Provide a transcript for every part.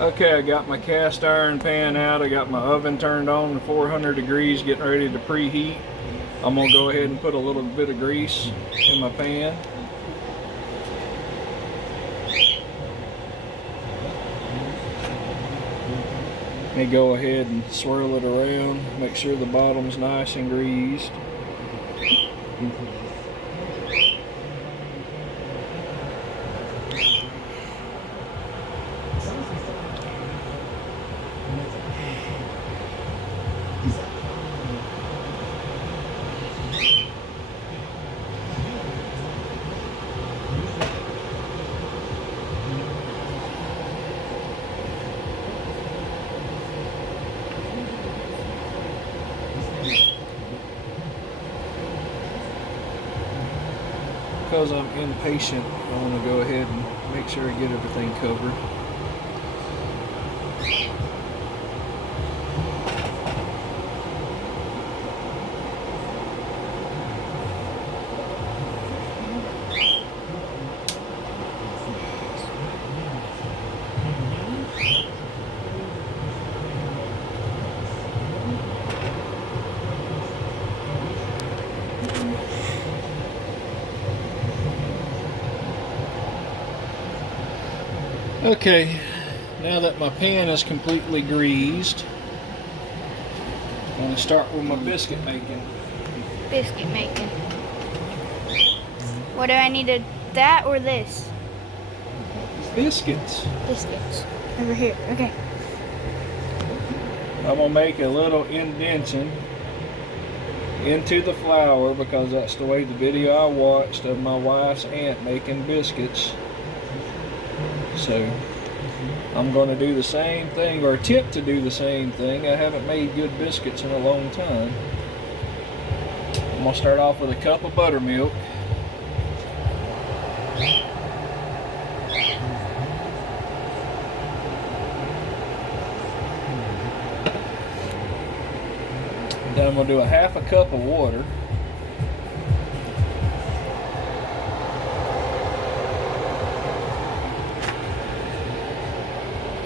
Okay, I got my cast iron pan out. I got my oven turned on to 400 degrees, getting ready to preheat. I'm gonna go ahead and put a little bit of grease in my pan. Let me go ahead and swirl it around, make sure the bottom's nice and greased. Because I'm impatient, I want to go ahead and make sure I get everything covered. Okay, now that my pan is completely greased, I'm going to start with my biscuit making. Biscuit making. What do I need to, that or this? Biscuits. Biscuits. Over here, okay. I'm going to make a little indentation into the flour because that's the way the video I watched of my wife's aunt making biscuits. So I'm going to do the same thing, or attempt to do the same thing. I haven't made good biscuits in a long time. I'm going to start off with a cup of buttermilk. Then I'm going to do a half a cup of water.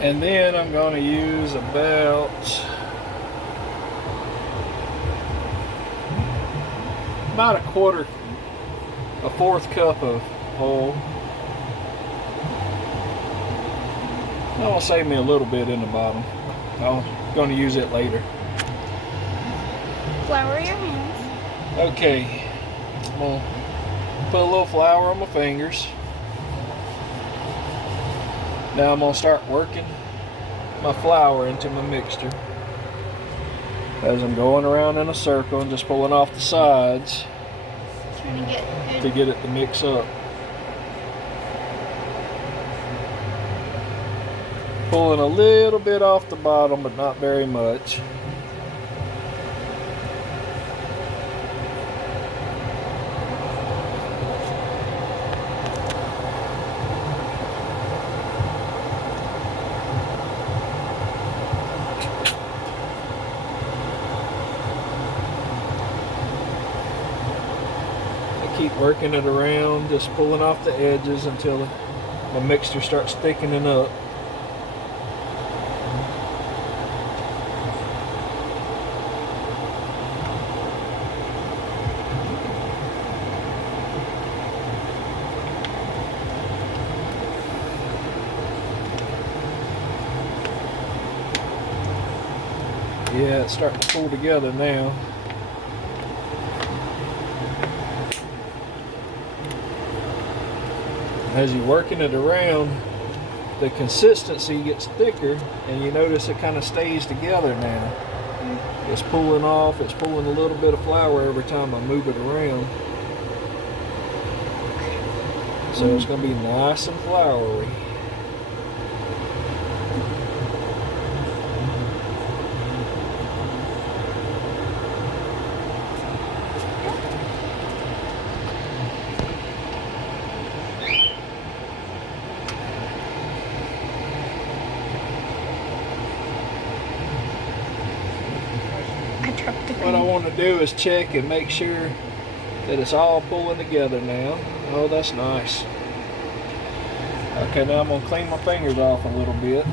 And then I'm going to use about a fourth cup of oil. I'll save me a little bit in the bottom. I'm going to use it later. Flour your hands. Okay, I'm going to put a little flour on my fingers. Now I'm going to start working my flour into my mixture as I'm going around in a circle and just pulling off the sides Trying to get to get it to mix up. Pulling a little bit off the bottom, but not very much. Keep working it around, just pulling off the edges until my mixture starts thickening up. Yeah, it's starting to pull together now. As you're working it around, the consistency gets thicker, and you notice it kind of stays together now. It's pulling off, it's pulling a little bit of flour every time I move it around. So it's going to be nice and floury. What I want to do is check and make sure that it's all pulling together now. Oh, that's nice. Okay, now I'm going to clean my fingers off a little bit.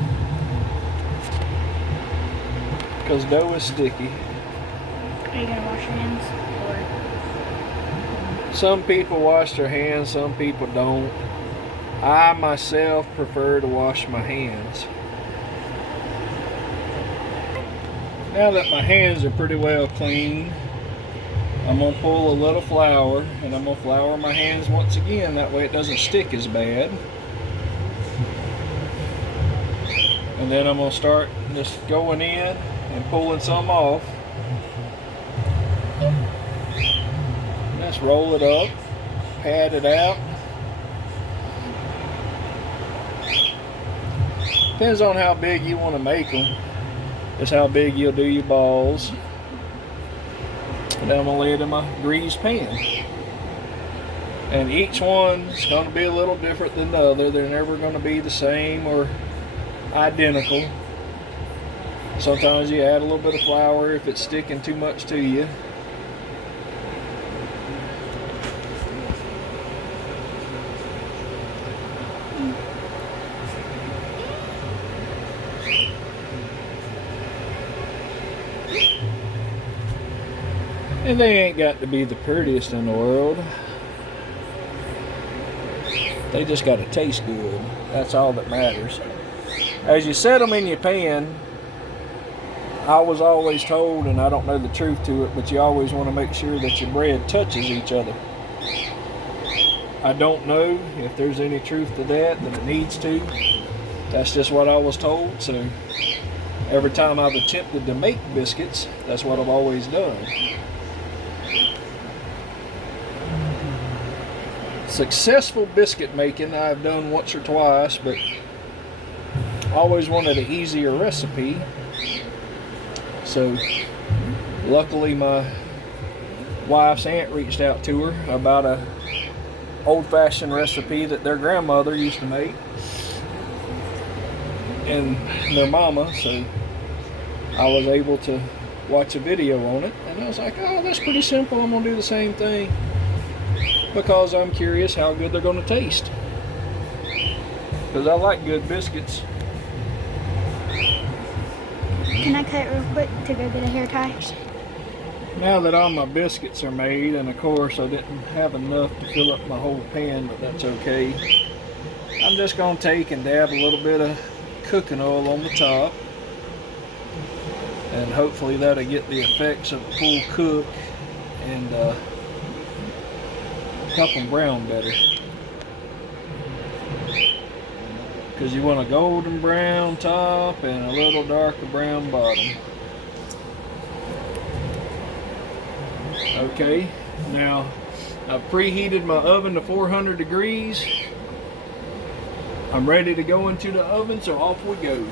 because dough is sticky. Are you gonna wash your hands? Some people wash their hands, some people don't. I myself prefer to wash my hands. Now that my hands are pretty well clean, I'm going to pull a little flour and I'm going to flour my hands once again. That way it doesn't stick as bad. And then I'm going to start just going in and pulling some off. Just roll it up, pat it out. Depends on how big you want to make them. That's how big you'll do your balls. And then I'm going to lay it in my greased pan. And each one is going to be a little different than the other. They're never going to be the same or identical. Sometimes you add a little bit of flour if it's sticking too much to you. And they ain't got to be the prettiest in the world. They just got to taste good. That's all that matters. As you set them in your pan, I was always told, and I don't know the truth to it, but you always want to make sure that your bread touches each other. I don't know if there's any truth to that it needs to. That's just what I was told. So every time I've attempted to make biscuits, that's what I've always done. Successful biscuit making I've done once or twice, but I always wanted an easier recipe. So luckily my wife's aunt reached out to her about a old-fashioned recipe that their grandmother used to make and their mama, so I was able to watch a video on it, and I was like, oh, that's pretty simple. I'm gonna do the same thing because I'm curious how good they're gonna taste, because I like good biscuits. Can I cut real quick to go get a hair tie? Now that all my biscuits are made, and of course I didn't have enough to fill up my whole pan, but that's okay. I'm just gonna take and dab a little bit of cooking oil on the top, and hopefully that'll get the effects of a full cook and help them brown better. Because you want a golden brown top and a little darker brown bottom. Okay, now I've preheated my oven to 400 degrees. I'm ready to go into the oven, so off we go.